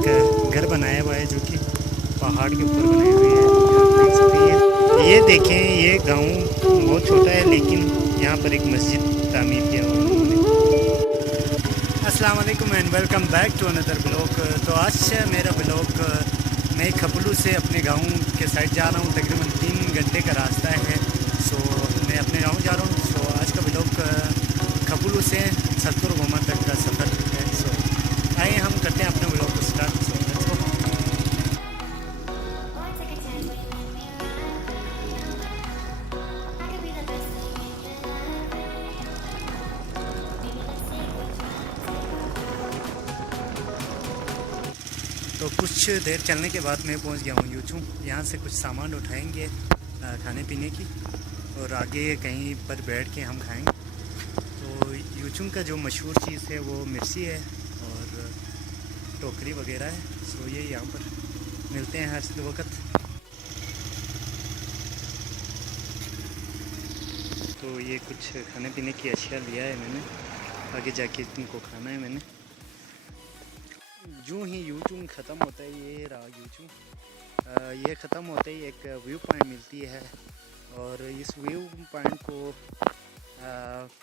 एक घर बनाया हुआ है जो कि पहाड़ के ऊपर बनाए हुए हैं। आप देख सकते हैं, ये देखें, ये गांव बहुत छोटा है लेकिन यहाँ पर एक मस्जिद तामीर किया हुआ है उन्होंने। अस्सलाम वालेकुम and welcome back to another blog. तो आज से मेरा ब्लॉग, मैं खपलू से अपने गांव के साइड जा रहा हूँ। तकरीबन 3 घंटे का रास्ता है। सो मैं अपने गांव जा रहा हूँ। सो आज का ब्लॉग खपलू से सत्तर गोमा तक का सफ़र है। सो आइए हम करते हैं अपने ब्लॉग को स्टार्ट। So let's go. तो कुछ देर चलने के बाद मैं पहुंच गया हूँ यूचू। यहाँ से कुछ सामान उठाएंगे खाने पीने की, और आगे कहीं पर बैठ के हम खाएंगे। तो यूचू का जो मशहूर चीज़ है वो मिर्ची है और टोकरी वगैरह है। सो ये यहाँ पर मिलते हैं हर वक्त। तो ये कुछ खाने पीने की अशिया लिया है मैंने, आगे जाके इनको खाना है मैंने। यूँ ही यूट्यूब ख़त्म होता है, ये रहा यूट्यूब। ये ख़त्म होते ही एक व्यू पॉइंट मिलती है, और इस व्यू पॉइंट को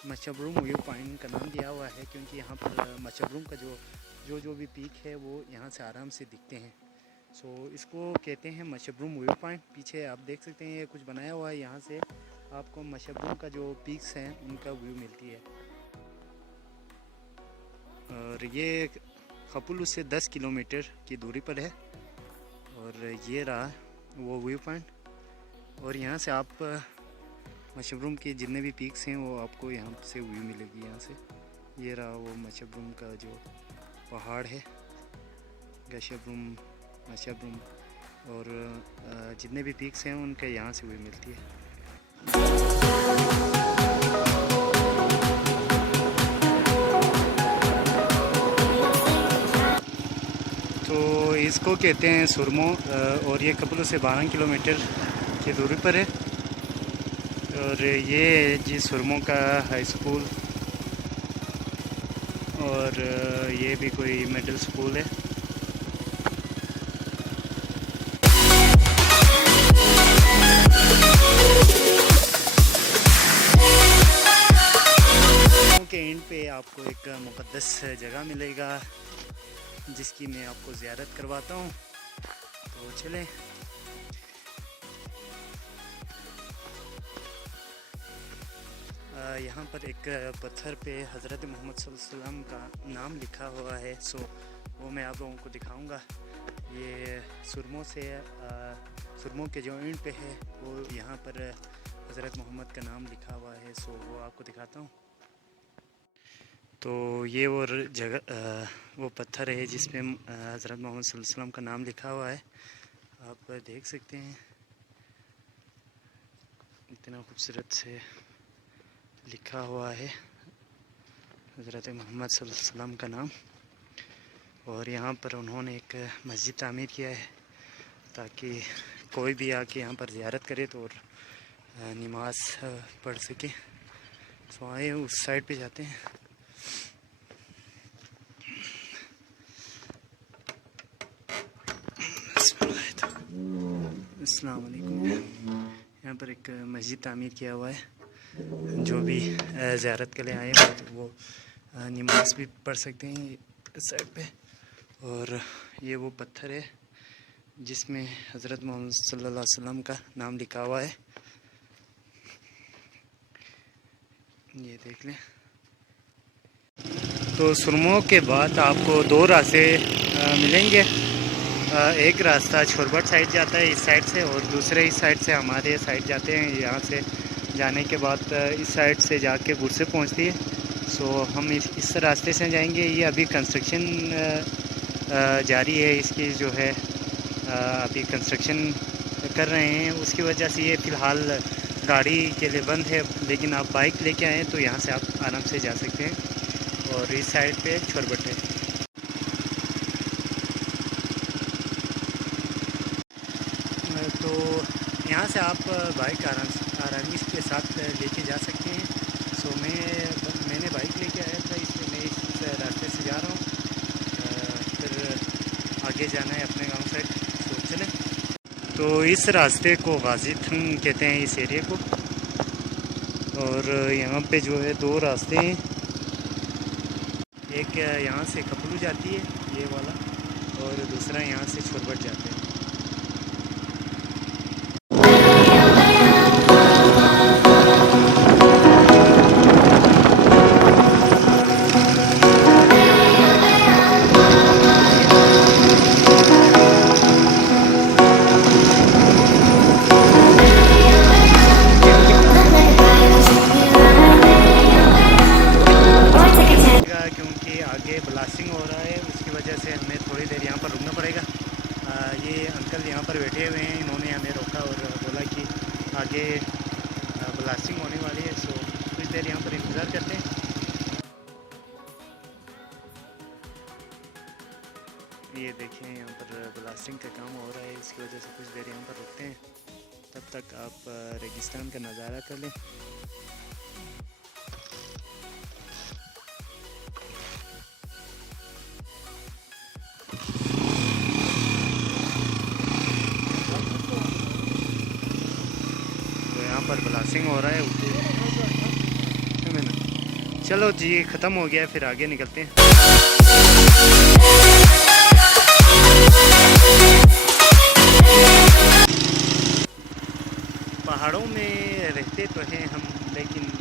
मशबरूम व्यू पॉइंट का नाम दिया हुआ है, क्योंकि यहाँ पर मशबरूम का जो भी पीक है वो यहाँ से आराम से दिखते हैं। सो इसको कहते हैं मशबरूम व्यू पॉइंट। पीछे आप देख सकते हैं ये कुछ बनाया हुआ है, यहाँ से आपको मशबरूम का जो पीक्स हैं उनका व्यू मिलती है। और ये खपलू से 10 किलोमीटर की दूरी पर है, और ये रहा वो व्यू पॉइंट। और यहाँ से आप मशबरूम के जितने भी पीक्स हैं वो आपको यहाँ से व्यू मिलेगी। यहाँ से ये रहा वो मशबरूम का जो पहाड़ है, गशबरूम, मशबरूम, और जितने भी पीक्स हैं उनका यहाँ से व्यू मिलती है। तो इसको कहते हैं सुरमो, और ये खपलू से 12 किलोमीटर की दूरी पर है। और ये जी सुरमो का हाई स्कूल, और ये भी कोई मिडिल स्कूल है। के एंड पे आपको एक मुक़द्दस जगह मिलेगा जिसकी मैं आपको ज़ियारत करवाता हूँ। तो चलें। यहाँ पर एक पत्थर पे हज़रत मोहम्मद सल्लल्लाहु अलैहि वसल्लम का नाम लिखा हुआ है। सो वो मैं आप लोगों को दिखाऊंगा। ये सुरमो के जो एंड पे है वो यहाँ पर हज़रत मोहम्मद का नाम लिखा हुआ है। सो वो आपको दिखाता हूँ। तो ये वो जगह, वो पत्थर है जिसमें हज़रत मोहम्मद सल्लल्लाहु अलैहि वसल्लम का नाम लिखा हुआ है। आप देख सकते हैं इतना खूबसूरत से लिखा हुआ है हज़रत मोहम्मद सल्लल्लाहु अलैहि वसल्लम का नाम। और यहाँ पर उन्होंने एक मस्जिद तामीर किया है ताकि कोई भी आके यहाँ पर ज़ियारत करे तो और नमाज पढ़ सके। तो आए उस साइड पे जाते हैं। अस्सलाम वालेकुम। यहाँ पर एक मस्जिद तामीर किया हुआ है, जो भी ज़ियारत के लिए आए हैं वो नमाज भी पढ़ सकते हैं इस साइड पे। और ये वो पत्थर है जिसमें हज़रत मोहम्मद सल्लल्लाहु अलैहि वसल्लम का नाम लिखा हुआ है। ये देख लें। तो सुरमो के बाद आपको 2 रास्ते मिलेंगे। एक रास्ता छोरबट साइड जाता है इस साइड से, और दूसरे इस साइड से हमारे साइड जाते हैं। यहाँ से जाने के बाद इस साइड से जाके गुरसे पहुँचती है। सो हम इस रास्ते से जाएंगे। ये अभी कंस्ट्रक्शन जारी है, इसकी जो है अभी कंस्ट्रक्शन कर रहे हैं, उसकी वजह से ये फ़िलहाल गाड़ी के लिए बंद है। लेकिन आप बाइक लेके आएँ तो यहाँ से आप आराम से जा सकते हैं। और इस साइड पे छोरबट है। तो यहाँ से आप बाइक आरामी के साथ लेके जा सकते हैं। सो मैंने बाइक लेके आया था, इसलिए मैं इस रास्ते से जा रहा हूँ। फिर आगे जाना है अपने गांव साइड। तो चलें। तो इस रास्ते को गाजीथंग कहते हैं इस एरिया को। और यहाँ पे जो है दो रास्ते हैं, एक यहाँ से कपलू जाती है ये वाला, और दूसरा यहाँ से छोरबट जाते हैं। क्योंकि आगे ब्लास्टिंग हो रहा है, उसकी वजह से हमें थोड़ी देर यहाँ पर रुकना पड़ेगा। ये अंकल यहाँ पर बैठे हुए हैं, इन्होंने हमें रोका और बोला कि आगे ब्लास्टिंग होने वाली है, सो कुछ देर यहाँ पर इंतज़ार करते हैं। ये देखें यहाँ पर ब्लास्टिंग का काम हो रहा है, इसकी वजह से कुछ देर यहाँ पर रुकते हैं। तब तक आप रेगिस्तान का नज़ारा कर लें। तो यहाँ पर ब्लास्टिंग हो रहा है। चलो जी, ख़त्म हो गया, फिर आगे निकलते हैं। पहाड़ों में रहते तो हैं हम, लेकिन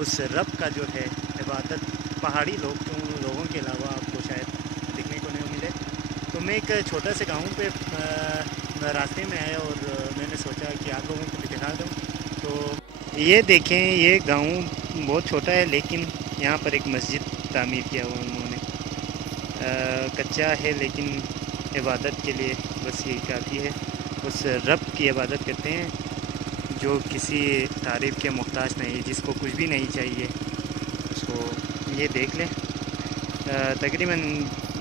उस रब का जो है इबादत पहाड़ी लोगों के अलावा आपको शायद देखने को नहीं मिले। तो मैं एक छोटा से गांव पे रास्ते में आया और मैंने सोचा कि आप लोगों को भी दिखा दूँ। तो ये देखें, ये गांव बहुत छोटा है, लेकिन यहाँ पर एक मस्जिद तामीर किया हुआ उन्होंने। कच्चा है, लेकिन इबादत के लिए बस यही काफ़ी है। उस रब की इबादत करते हैं जो किसी तारीफ़ के मोहताज नहीं, जिसको कुछ भी नहीं चाहिए। सो ये देख लें, तकरीबन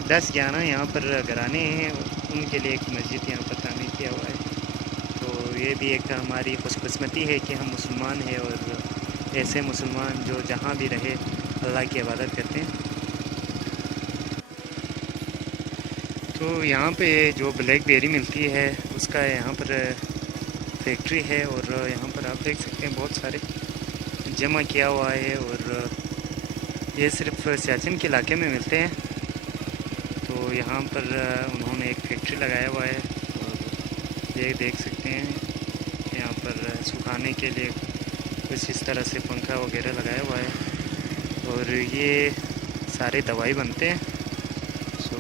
10-11 यहाँ पर घराने हैं, उनके लिए एक मस्जिद यहाँ पर तामीर किया हुआ है। तो ये भी एक हमारी खुशकिस्मती है कि हम मुसलमान हैं, और ऐसे मुसलमान जो जहाँ भी रहे अल्लाह की इबादत करते हैं। तो यहाँ पे जो ब्लैकबेरी मिलती है उसका यहाँ पर फैक्ट्री है, और यहाँ पर आप देख सकते हैं बहुत सारे जमा किया हुआ है, और ये सिर्फ सियाचिन के इलाके में मिलते हैं। तो यहाँ पर उन्होंने एक फैक्ट्री लगाया हुआ है, और ये देख सकते हैं यहाँ पर सुखाने के लिए कुछ इस तरह से पंखा वगैरह लगाया हुआ है, और ये सारे दवाई बनते हैं। सो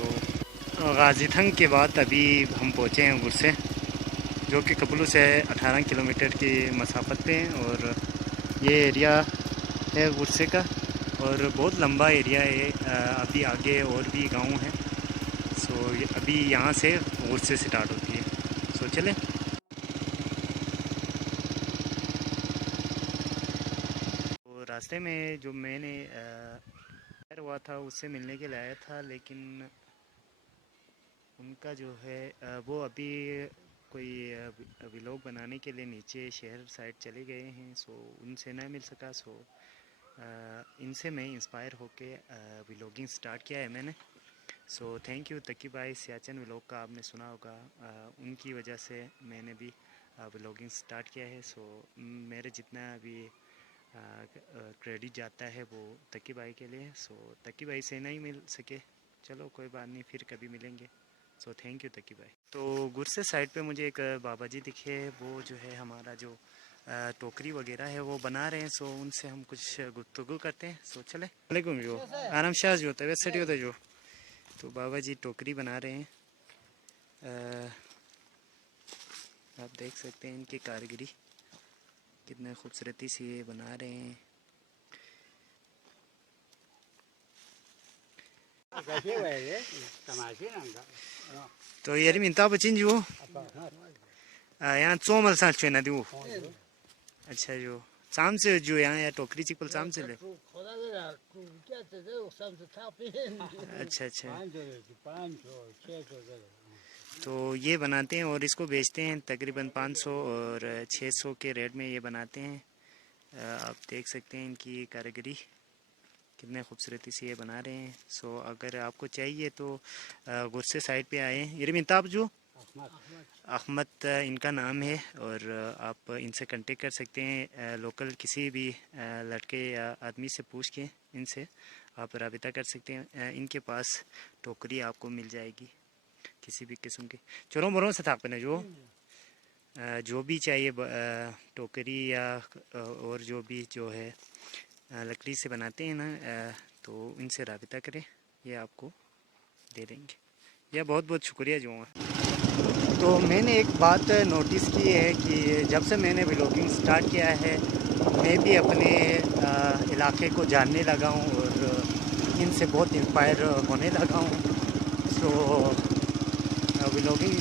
गाजीथंग के बाद अभी हम पहुँचे हैं गुरसे, जो कि कपलू से 18 किलोमीटर की मसाफत पे हैं। और ये एरिया है गुरसे का, और बहुत लंबा एरिया है। अभी आगे और भी गांव हैं। सो अभी यहाँ से गुरसे स्टार्ट होती है। सो चलें। तो रास्ते में जो मैंने हुआ था उससे मिलने के लिए आया था, लेकिन उनका जो है वो अभी कोई व्लॉग बनाने के लिए नीचे शहर साइड चले गए हैं। सो उनसे ना मिल सका। सो इनसे मैं इंस्पायर होके व्लॉगिंग स्टार्ट किया है मैंने। सो थैंक यू तकी भाई, सियाचिन व्लॉग का आपने सुना होगा, उनकी वजह से मैंने भी व्लॉगिंग स्टार्ट किया है। सो मेरे जितना भी क्रेडिट जाता है वो तकी भाई के लिए। सो तकी भाई से नहीं मिल सके, चलो कोई बात नहीं, फिर कभी मिलेंगे। सो थैंक यू तकी भाई। तो गुरसे साइड पे मुझे एक बाबा जी दिखे, वो जो है हमारा जो टोकरी वगैरह है वो बना रहे हैं। सो उनसे हम कुछ गुफ्तगू करते हैं। सो चले। वालेकुम जो आराम शाह जो होता है वैसे होता है जो। तो बाबा जी टोकरी बना रहे हैं। आप देख सकते हैं इनकी कारीगरी कितने खूबसूरती से ये बना रहे हैं। तो यार मिनता बचिन जो यहाँ चोमल सांस चुना दू। अच्छा जो शाम से जो यहाँ या टोकरी चिकल शाम से ले। अच्छा अच्छा। तो ये बनाते हैं और इसको बेचते हैं तकरीबन 500 और 600 के रेट में ये बनाते हैं। आप देख सकते हैं इनकी कारीगरी कितने खूबसूरती से ये बना रहे हैं। सो अगर आपको चाहिए तो गुस्से साइड पे आए। ये मिताब जो अहमद इनका नाम है और आप इनसे कांटेक्ट कर सकते हैं। लोकल किसी भी लड़के या आदमी से पूछ के इनसे आप राबिता कर सकते हैं। इनके पास टोकरी आपको मिल जाएगी किसी भी किस्म की। चलो मरों से थाकने जो भी चाहिए टोकरी या और जो भी जो है लकड़ी से बनाते हैं ना, तो इनसे राबिता करें, ये आपको दे देंगे। यह बहुत बहुत शुक्रिया जो है। तो मैंने एक बात नोटिस की है कि जब से मैंने व्लॉगिंग स्टार्ट किया है मैं भी अपने इलाके को जानने लगा हूँ और इनसे बहुत इंस्पायर होने लगा हूँ। सो व्लॉगिंग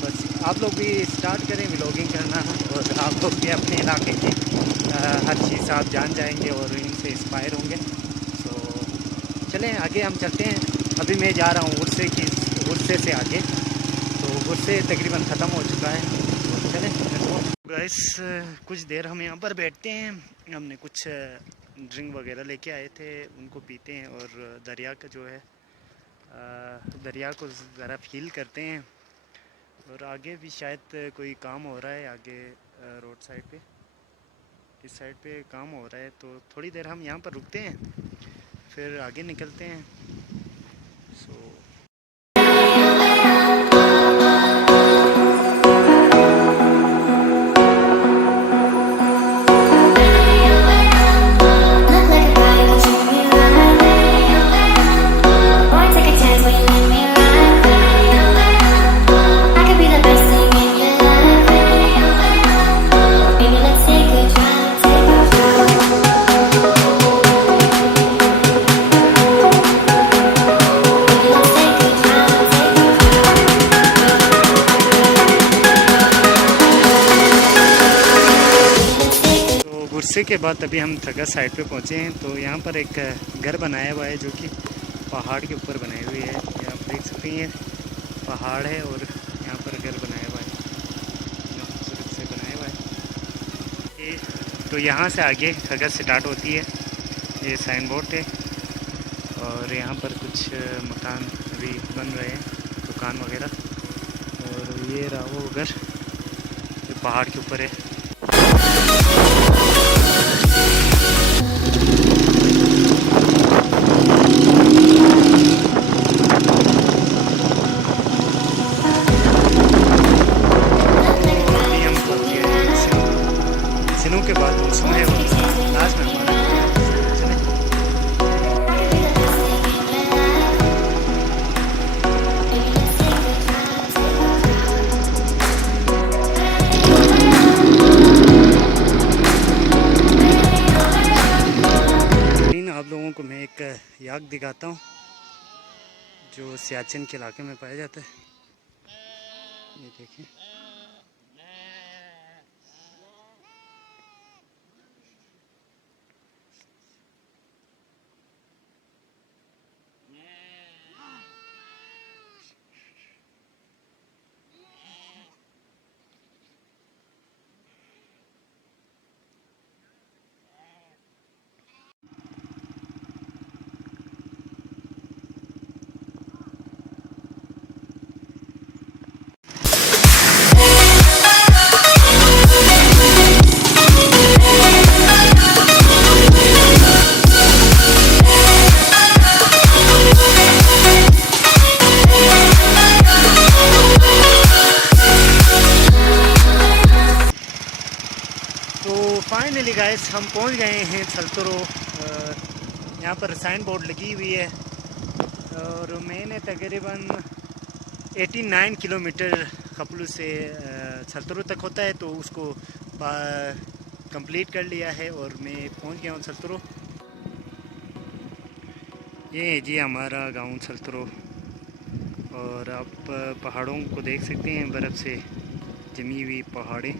बस आप लोग भी स्टार्ट करें व्लॉगिंग करना और आप लोग भी अपने इलाके की हर चीज़ आप जान जाएंगे और इनसे इंस्पायर होंगे। सो चलें आगे हम चलते हैं। अभी मैं जा रहा हूँ गुस्से से आगे, तो गुस्से तकरीबन ख़त्म हो चुका है। तो चलें गाइस, कुछ देर हम यहाँ पर बैठते हैं। हमने कुछ ड्रिंक वगैरह लेके आए थे, उनको पीते हैं और दरिया का जो है दरिया को ज़रा फील करते हैं। और आगे भी शायद कोई काम हो रहा है, आगे रोड साइड पे इस साइड पे काम हो रहा है, तो थोड़ी देर हम यहाँ पर रुकते हैं फिर आगे निकलते हैं। सो गुस्से के बाद अभी हम थगा साइड पे पहुँचे हैं। तो यहाँ पर एक घर बनाया हुआ है जो कि पहाड़ के ऊपर बनाई हुई है। ये आप देख सकते हैं पहाड़ है और यहाँ पर घर बनाया हुआ है, खूबसूरत से बनाया हुआ है। तो यहाँ से आगे थगा स्टार्ट होती है, ये साइन बोर्ड है और यहाँ पर कुछ मकान अभी बन रहे हैं, दुकान वगैरह। और ये रहा वो घर जो पहाड़ के ऊपर है। के बाद मौसम है लास्ट में हमारा आप लोगों को मैं एक याक दिखाता हूँ जो सियाचिन के इलाके में पाया जाता है। ये देखिए, फाइनली गाइस हम पहुंच गए हैं छलतरो। यहाँ पर साइन बोर्ड लगी हुई है और मैंने तकरीबन 89 किलोमीटर खपलू से छलतरो तक होता है, तो उसको कंप्लीट कर लिया है और मैं पहुंच गया हूँ छलतरो। ये है जी हमारा गांव छलतरो और आप पहाड़ों को देख सकते हैं, बर्फ़ से जमी हुई पहाड़ें।